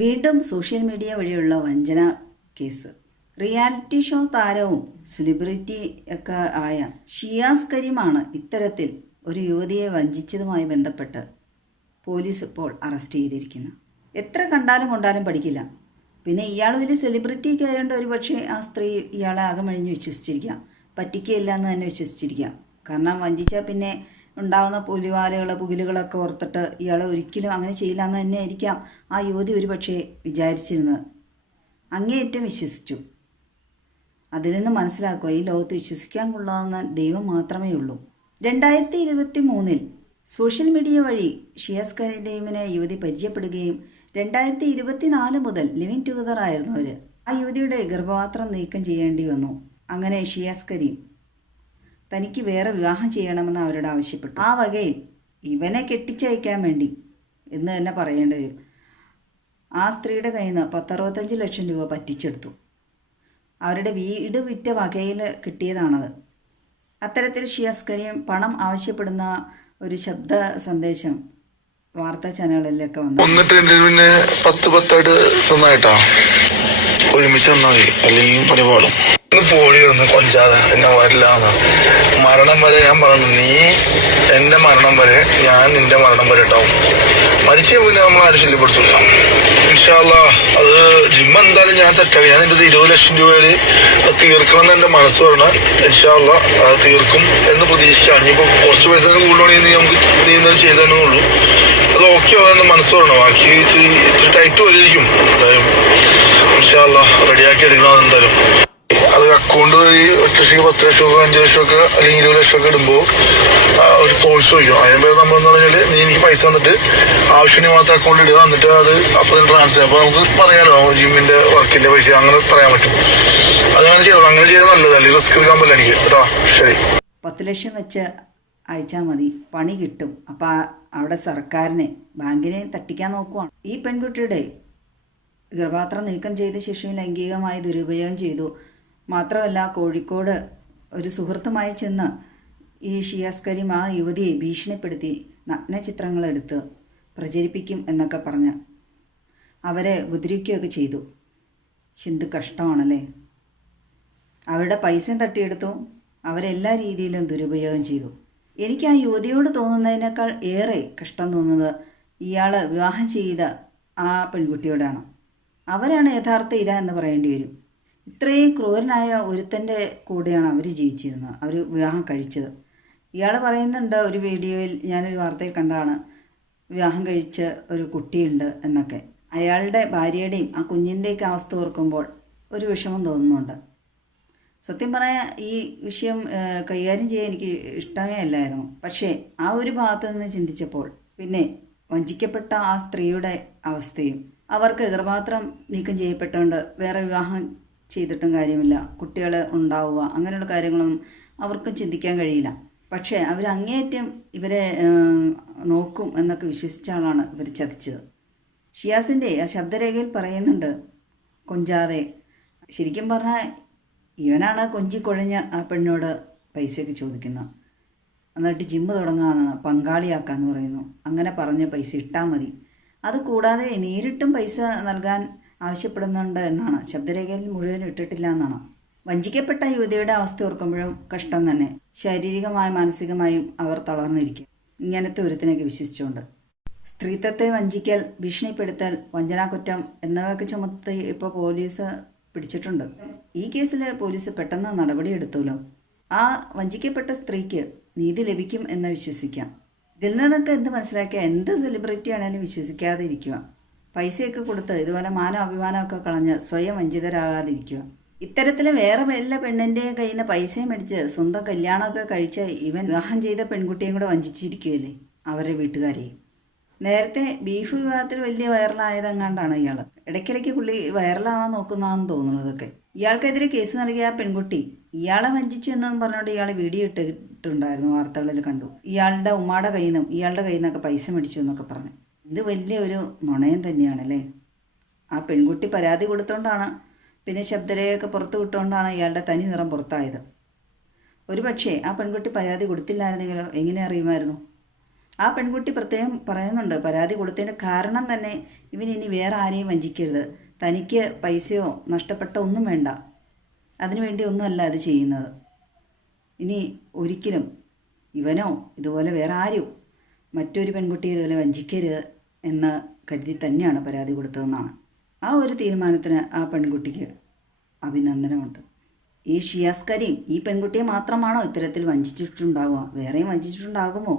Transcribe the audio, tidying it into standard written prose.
വീണ്ടും social media വഴിയുള്ള വഞ്ചന കേസ്. റിയാലിറ്റി ഷോ താരവും സെലിബ്രിറ്റി ഒക്കെ ആയ ഷിയാസ് കരീമാണ് ഇത്തരത്തിൽ ഒരു യുവതിയെ വഞ്ചിച്ചതുമായി ബന്ധപ്പെട്ട് പോലീസ് ഇപ്പോൾ അറസ്റ്റ് ചെയ്തിരിക്കുന്നത്. എത്ര കണ്ടാലും കൊണ്ടാലും പഠിക്കില്ല. പിന്നെ ഇയാൾ വലിയ സെലിബ്രിറ്റി ഒക്കെ ആയതുകൊണ്ട് ഒരു പക്ഷേ ആ സ്ത്രീ ഇയാളെ അകമഴിഞ്ഞ് വിശ്വസിച്ചിരിക്കാം, പറ്റിക്കുകയില്ല എന്ന് തന്നെ വിശ്വസിച്ചിരിക്കാം. കാരണം വഞ്ചിച്ചാൽ പിന്നെ ഉണ്ടാകുന്ന പുകിലുകളൊക്കെ ഓർത്തിട്ട് ഇയാൾ ഒരിക്കലും അങ്ങനെ ചെയ്യില്ല എന്ന് തന്നെ ആയിരിക്കാം ആ യുവതി ഒരു പക്ഷേ വിചാരിച്ചിരുന്നത്. അങ്ങേയറ്റം വിശ്വസിച്ചു. അതിൽ നിന്ന് മനസ്സിലാക്കുക, ഈ ലോകത്ത് വിശ്വസിക്കാൻ കൊള്ളാവുന്ന ദൈവം മാത്രമേ ഉള്ളൂ. 2023 സോഷ്യൽ മീഡിയ വഴി ഷിയാസ് കരീമിനെ യുവതി പരിചയപ്പെടുകയും 2024 മുതൽ ലിവിങ് ടുഗദർ ആയിരുന്നു അവർ. ആ യുവതിയുടെ ഗർഭപാത്രം നീക്കം ചെയ്യേണ്ടി വന്നു. അങ്ങനെ ഷിയാസ് കരീം തനിക്ക് വേറെ വിവാഹം ചെയ്യണമെന്ന് അവരോട് ആവശ്യപ്പെട്ടു. ആ വകയിൽ ഇവനെ കെട്ടിച്ചയക്കാൻ വേണ്ടി എന്ന് തന്നെ പറയേണ്ടി വരും, ആ സ്ത്രീയുടെ കയ്യിൽ നിന്ന് 10-65 ലക്ഷം രൂപ പറ്റിച്ചെടുത്തു. അവരുടെ വീട് വിറ്റ വകയിൽ കിട്ടിയതാണത്. അത്തരത്തിൽ ഷിയാസ് കരീം പണം ആവശ്യപ്പെടുന്ന ഒരു ശബ്ദ സന്ദേശം വാർത്താ ചാനലുകളിലൊക്കെ വന്നു. പിന്നെ 10 തന്നായിട്ടാ ഒരുമിച്ച് വന്നാൽ മതി, അല്ലെങ്കിൽ പണി പാടും. പോടി ഒന്ന് കൊഞ്ചാതെ എന്നെ വരില്ലാന്ന് മരണം വരെ ഞാൻ പറഞ്ഞു. നീ എന്റെ മരണം വരെ, ഞാൻ നിന്റെ മരണം വരെ ഉണ്ടാവും. മരിച്ച പിന്നെ നമ്മൾ ആരും ശല്യപ്പെടുത്തില്ല. ഇൻഷാ അല്ലാഹ് അത് ജിമ്മ എന്തായാലും ഞാൻ സെറ്റാക്കി. ഞാൻ നിന്റെ 20 ലക്ഷം രൂപയില് തീർക്കണം എന്ന് എന്റെ മനസ്സ് പറഞ്ഞ ഇൻഷാ അല്ലാഹ് അത് തീർക്കും എന്ന് പ്രതീക്ഷിക്കാം. ഇനിയിപ്പോ കുറച്ച് പൈസ കൂടുതലാണെങ്കിൽ നമുക്ക് നീ എന്തായാലും ചെയ്തു തന്നെ ഉള്ളൂ. അത് ഓക്കെ ആവാന്ന് മനസ്സ് പറഞ്ഞു. ബാക്കി ഇച്ചിരി ടൈറ്റ് വരിയിരിക്കും. എന്തായാലും ഇൻഷാ അല്ലാഹ് റെഡിയാക്കി എടുക്കണം. എന്തായാലും അത് അക്കൗണ്ട് വഴി 1 ലക്ഷം 10 ലക്ഷം 5 ലക്ഷം ഒക്കെ അല്ലെങ്കിൽ 20 ലക്ഷം ഒക്കെ ഇടുമ്പോൾ ഒരു സോഴ്സ് വയ്ക്കും. അതിന് നമ്മളെന്ന് പറഞ്ഞാൽ നീ എനിക്ക് പൈസ തന്നിട്ട് ആവശ്യത്തിന് മാത്രം അക്കൗണ്ട് ഇടുക, എന്നിട്ട് അത് അപ്പോൾ തന്നെ ട്രാൻസ്ഫർ. അപ്പോൾ നമുക്ക് പറയാലോ ജിമ്മിന്റെ വർക്കിന്റെ പൈസ അങ്ങനെ പറയാൻ പറ്റും. അതങ്ങനെ ചെയ്തോളൂ. അങ്ങനെ ചെയ്താൽ നല്ലത്, അല്ലെങ്കിൽ റിസ്ക് എടുക്കാൻ പറ്റില്ല എനിക്ക് കേട്ടോ. ശരി, 10 ലക്ഷം വെച്ച് അയച്ചാൽ മതി, പണി കിട്ടും. അപ്പം അവിടെ സർക്കാരിനെ ബാങ്കിനെ തട്ടിക്കാൻ നോക്കുവാണ്. ഈ പെൺകുട്ടിയുടെ ഗർഭപാത്രം നീക്കം ചെയ്ത ശേഷം ലൈംഗികമായി ദുരുപയോഗം ചെയ്തു. മാത്രമല്ല കോഴിക്കോട് ഒരു സുഹൃത്തുമായി ചെന്ന് ഈ ഷിയാസ് കരീം ആ യുവതിയെ ഭീഷണിപ്പെടുത്തി നഗ്നചിത്രങ്ങളെടുത്ത് പ്രചരിപ്പിക്കും എന്നൊക്കെ പറഞ്ഞ് അവരെ ഉപദ്രവിക്കുകയൊക്കെ ചെയ്തു. എന്ത് കഷ്ടമാണല്ലേ. അവരുടെ പൈസയും തട്ടിയെടുത്തു, അവരെല്ലാ രീതിയിലും ദുരുപയോഗം ചെയ്തു. എനിക്ക് ആ യുവതിയോട് തോന്നുന്നതിനേക്കാൾ ഏറെ കഷ്ടം തോന്നുന്നത് ഇയാൾ വിവാഹം ചെയ്ത ആ പെൺകുട്ടിയോടാണ്. അവരാണ് യഥാർത്ഥ ഇര എന്ന് പറയേണ്ടി വരും. ഇത്രയും ക്രൂരനായ ഒരുത്തൻ്റെ കൂടെയാണ് അവർ ജീവിച്ചിരുന്നത്, അവർ വിവാഹം കഴിച്ചത്. ഇയാൾ പറയുന്നുണ്ട് ഒരു വീഡിയോയിൽ, ഞാനൊരു വാർത്തയിൽ കണ്ടാണ്, വിവാഹം കഴിച്ച ഒരു കുട്ടിയുണ്ട് എന്നൊക്കെ. അയാളുടെ ഭാര്യയുടെയും ആ കുഞ്ഞിൻ്റെയൊക്കെ അവസ്ഥ ഓർക്കുമ്പോൾ ഒരു വിഷമം തോന്നുന്നുണ്ട്. സത്യം പറയാൻ ഈ വിഷയം കൈകാര്യം ചെയ്യാൻ എനിക്ക് ഇഷ്ടമേ അല്ലായിരുന്നു. പക്ഷേ ആ ഒരു ഭാഗത്ത് നിന്ന് ചിന്തിച്ചപ്പോൾ പിന്നെ വഞ്ചിക്കപ്പെട്ട ആ സ്ത്രീയുടെ അവസ്ഥയും, അവർക്ക് ഗർഭപാത്രം നീക്കം ചെയ്യപ്പെട്ടുകൊണ്ട് വേറെ വിവാഹം ചെയ്തിട്ടും കാര്യമില്ല, കുട്ടികൾ ഉണ്ടാവുക അങ്ങനെയുള്ള കാര്യങ്ങളൊന്നും അവർക്ക് ചിന്തിക്കാൻ കഴിയില്ല. പക്ഷേ അവർ അങ്ങേയറ്റം ഇവരെ നോക്കും എന്നൊക്കെ വിശ്വസിച്ച ആളാണ് ഇവർ ചതിച്ചത്. ഷിയാസിൻ്റെ ആ ശബ്ദരേഖയിൽ പറയുന്നുണ്ട്, കൊഞ്ചാതെ. ശരിക്കും പറഞ്ഞാൽ ഇവനാണ് കൊഞ്ചിക്കൊഴഞ്ഞ് ആ പെണ്ണോട് പൈസയൊക്കെ ചോദിക്കുന്നത്. എന്നിട്ട് ജിമ്മ് തുടങ്ങാമെന്നാണ്, പങ്കാളിയാക്കാമെന്ന് പറയുന്നു. അങ്ങനെ പറഞ്ഞ് പൈസ ഇട്ടാൽ മതി. അത് കൂടാതെ നേരിട്ടും പൈസ നൽകാൻ ആവശ്യപ്പെടുന്നുണ്ട് എന്നാണ്. ശബ്ദരേഖയിൽ മുഴുവനും ഇട്ടിട്ടില്ല എന്നാണ്. വഞ്ചിക്കപ്പെട്ട യുവതിയുടെ അവസ്ഥ ഓർക്കുമ്പോഴും കഷ്ടം തന്നെ. ശാരീരികമായും മാനസികമായും അവർ തളർന്നിരിക്കും ഇങ്ങനത്തെ ഒരുത്തിനൊക്കെ വിശ്വസിച്ചുകൊണ്ട്. സ്ത്രീത്വത്തെ വഞ്ചിക്കൽ, ഭീഷണിപ്പെടുത്തൽ, വഞ്ചനാകുറ്റം എന്നിവയൊക്കെ ചുമത്തി ഇപ്പോൾ പോലീസ് പിടിച്ചിട്ടുണ്ട്. ഈ കേസിൽ പോലീസ് പെട്ടെന്ന് നടപടിയെടുത്തല്ലോ. ആ വഞ്ചിക്കപ്പെട്ട സ്ത്രീക്ക് നീതി ലഭിക്കും എന്ന് വിശ്വസിക്കാം. ഇതിൽ നിന്നൊക്കെ എന്ത് മനസ്സിലാക്കിയാൽ എന്ത് സെലിബ്രിറ്റി ആണെങ്കിലും വിശ്വസിക്കാതെ ഇരിക്കുക. പൈസയൊക്കെ കൊടുത്ത് ഇതുപോലെ മാനം അഭിമാനമൊക്കെ കളഞ്ഞ് സ്വയം വഞ്ചിതരാകാതിരിക്കുക. ഇത്തരത്തിൽ വേറെ എല്ലാ പെണ്ണിൻ്റെയും കയ്യിൽ നിന്ന് പൈസയും മേടിച്ച് സ്വന്തം കല്യാണമൊക്കെ കഴിച്ച് ഇവൻ വിവാഹം ചെയ്ത പെൺകുട്ടിയും കൂടെ വഞ്ചിച്ചിരിക്കുകയല്ലേ അവരുടെ വീട്ടുകാരെയും. നേരത്തെ ബീഫ് വിവാഹത്തിൽ വലിയ വൈറലായതെങ്ങാണ്ടാണ് ഇയാൾ. ഇടയ്ക്കിടയ്ക്ക് പുള്ളി വൈറലാവാൻ നോക്കുന്നതാണെന്ന് തോന്നുന്നതൊക്കെ. ഇയാൾക്കെതിരെ കേസ് നൽകിയ ആ പെൺകുട്ടി ഇയാളെ വഞ്ചിച്ചു എന്നും പറഞ്ഞുകൊണ്ട് ഇയാൾ വീഡിയോ ഇട്ടിട്ടുണ്ടായിരുന്നു, വാർത്തകളിൽ കണ്ടു. ഇയാളുടെ ഉമ്മാടെ കയ്യിൽ നിന്നും ഇയാളുടെ കയ്യിൽ നിന്നൊക്കെ പൈസ മേടിച്ചു എന്നൊക്കെ പറഞ്ഞു. ഇത് വലിയ ഒരു നുണയം തന്നെയാണല്ലേ. ആ പെൺകുട്ടി പരാതി കൊടുത്തോണ്ടാണ്, പിന്നെ ശബ്ദരേഖയൊക്കെ പുറത്തു വിട്ടുകൊണ്ടാണ് ഇയാളുടെ തനി നിറം പുറത്തായത്. ഒരു പക്ഷേ ആ പെൺകുട്ടി പരാതി കൊടുത്തില്ലായിരുന്നെങ്കിലോ എങ്ങനെ അറിയുമായിരുന്നു? ആ പെൺകുട്ടി പ്രത്യേകം പറയുന്നുണ്ട്, പരാതി കൊടുത്തതിന് കാരണം തന്നെ ഇവൻ ഇനി വേറെ ആരെയും വഞ്ചിക്കരുത്, തനിക്ക് പൈസയോ നഷ്ടപ്പെട്ട ഒന്നും വേണ്ട, അതിനുവേണ്ടി ഒന്നുമല്ല അത് ചെയ്യുന്നത്, ഇനി ഒരിക്കലും ഇവനോ ഇതുപോലെ വേറെ ആരും മറ്റൊരു പെൺകുട്ടിയെ ഇതുപോലെ വഞ്ചിക്കരുത് എന്ന് കരുതി തന്നെയാണ് പരാതി കൊടുത്തതെന്നാണ്. ആ ഒരു തീരുമാനത്തിന് ആ പെൺകുട്ടിക്ക് അഭിനന്ദനമുണ്ട്. ഈ ഷിയാസ് കരീം ഈ പെൺകുട്ടിയെ മാത്രമാണോ ഇത്തരത്തിൽ വഞ്ചിച്ചിട്ടുണ്ടാവുക? വേറെയും വഞ്ചിച്ചിട്ടുണ്ടാകുമോ?